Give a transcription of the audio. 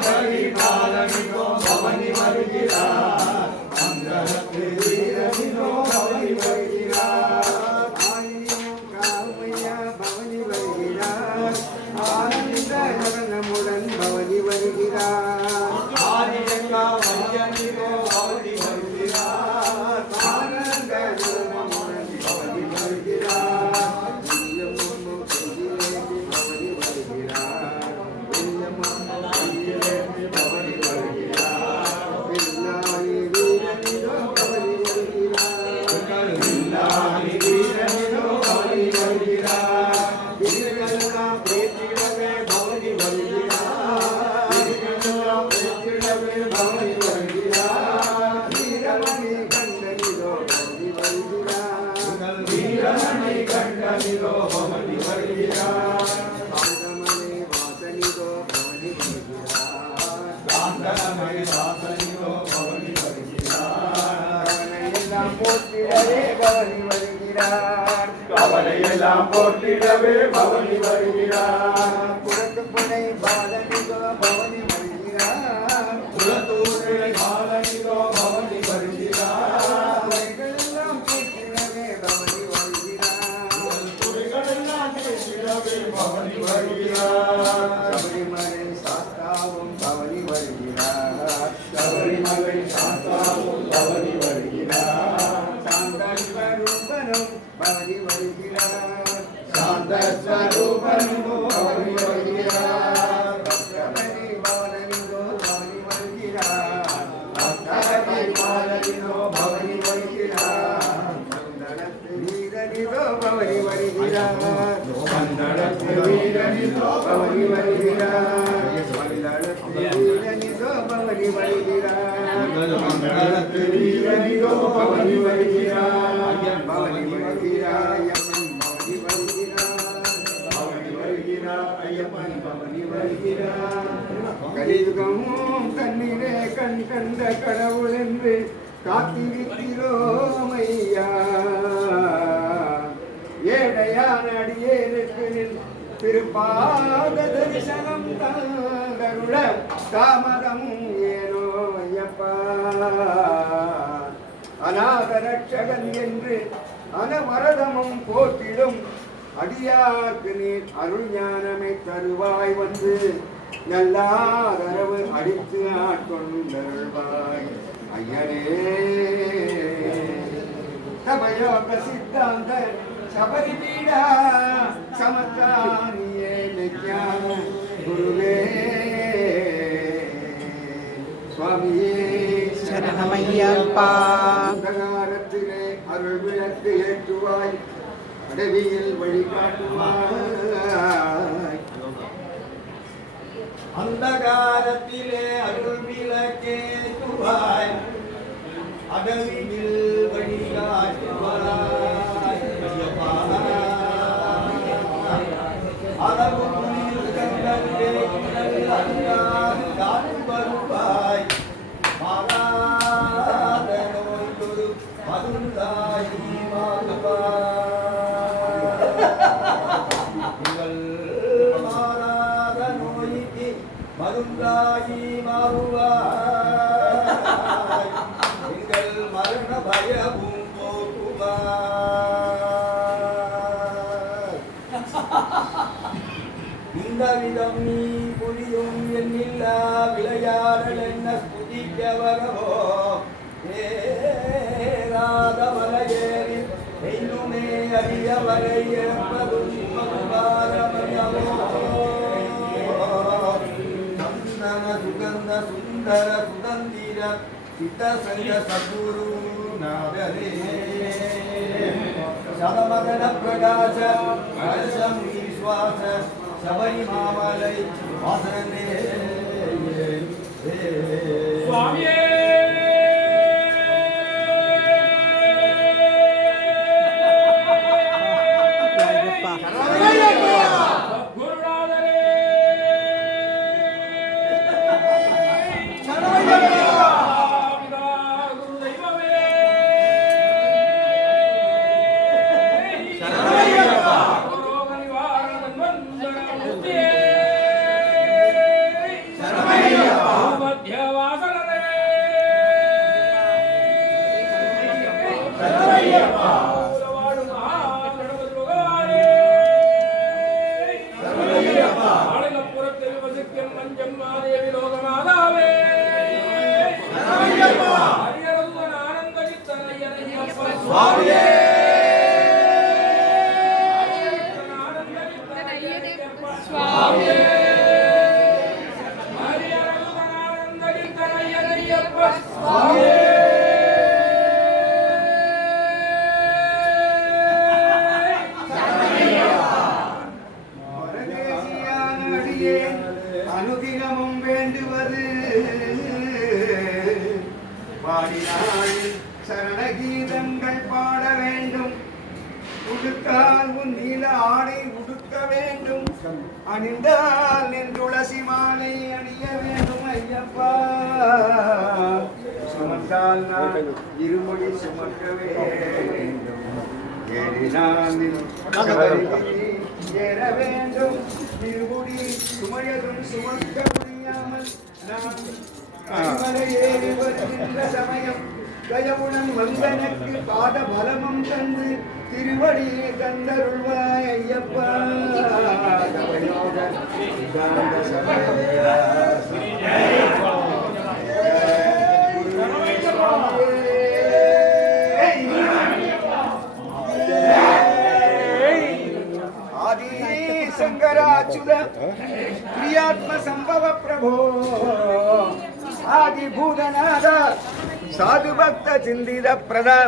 பரிபாலனிதோ பவனி வருகிறார் அந்தரத்து வீரனிதோ பவனி வருகிறார் ஆயிரம் காமையா பவனி வருகிறார் ஆனந்த நடனமுடன் பவனி வருகிறார் ஆரியங்கா வையனிதோ பவனி வருகிறார் ஆனந்த நடனமுடன் பவனி வருகிறார் கவலையெல்லாம் போற்றிடவே பவனி வருகிறார் குலத்துப்புனை பாலனிதோ பவனி வருகிறார் குலத்தூரை பாலனிதோ பவனி வருகிறார் துறைகளெல்லாம் கேட்கிறவே பவனி வருகிறார் துறைகளெல்லாம் கேட்கிறவே பவனி வருகிறார் சபரிமலை சாஸ்தாவும் பவனி வருகிறார் சபரிமலை சாஸ்தாவும் பவனி வருகிறார் சாந்தஸ்வரூபனும் பவனி வருகிறார் சாந்தஸ்வரூபனும் பவனி வருகிறார் பக்தமணி பாலனிதோ பவனி வருகிறார் பக்தமணி பாலனிதோ பவனி வருகிறார் மண்டலத்து வீரனிதோ பவனி வருகிறார் மண்டலத்து வீரனிதோ பவனி வருகிறார் மண்டலத்து வீரனிதோ பவனி வருகிறார் மண்டலத்து வீரனிதோ பவனி வருகிறார் பவனி வருகிறார் பவனி வருகிறார் ஐயப்பன் பவனி வருகிறார் கலியுகமும் கண்ணிலே கண் கண்ட கடவுள் என்று காத்திருக்கிறோம் ஐயா ஏடையான அடியேனுக்கு திருப்பாத தரிசனம் தங்கருள தாமதம் ஏனோ ஐயப்பா அநாத ரட்சகன் என்று அனவரதமும் போற்றிடும் அடியார்க்கு நீர் அருள் ஞானமை தருவாய் வந்து நல்லாதரவு அடித்து ஆட்கொண்டருள்வாய் ஐயனே தபயோக சித்தாந்த சபரி பீடா சமத்தானியே நித்யான குருவே சுவாமியே சரணமையப்பா அந்தகாரத்திலே அருள் விளக்கு ஏற்றுவாய் அடவியில் வழிகாட்டுவாய் அந்தகாரத்திலே அருள் விளக்கேற்றுவாய் அடவியில் வழிகாட்டுவாய் அளவு காட்டு வருவாய் மாறாத நோய்தொரு மருந்தாயி மாறுவாய் மாறாத நோய்க்கு மருந்தாயி மாறுவாய் எங்கள் மரண பயமும் போக்குவாய் இந்த விதம் நீ புரியும் என்னில்லா விளையாடல் என்ன ஸ்துதிக்க வரவோ ஏறாதவரையேறி இன்னுமே அறியவரை ஏற்பதும் சந்தன சுகந்த சுந்தர சுதந்திர சித்தசங்க சத்குரு நாதரே சதமதன பிரகாச ஹர்ஷம் விஸ்வாச சபரி மாமலை வாசனே சுவாமியே ஜம்மாதேவி லோகமாதாவே ஹரியரதுவன் ஆனந்தவித்தனையனையப்ப சுவாமியே சுவாமியே ஹரியரதுவன் ஆனந்தவித்தனையனையப்ப சுவாமியே அனுதினமும் வேண்டுவது பாடினால் சரணகீதங்கள் பாட வேண்டும். உடுத்தால் உன் நீல ஆடை உடுக்க வேண்டும். அணிந்தால் நின் துளசி மாலை அணிய வேண்டும் ஐயப்பா. சுமந்தால் நான் இருமொழி சுமக்க வேண்டும். ஏறினால் நின் சபரியில் ஏற வேண்டும். திருமுடி சுமையதும் சுமக்க முடியாமல் நான் கண்மலை ஏறி வருகின்ற சமயம் கயவுடன் வந்தனக்கு பாத பலமும் தந்து திருவடியை தந்தருள்வாய் ஐயப்பா. शंकराच्युत प्रियात्म संभव प्रभो आदि भूतनाथ साधु भक्त चिंतित प्रदा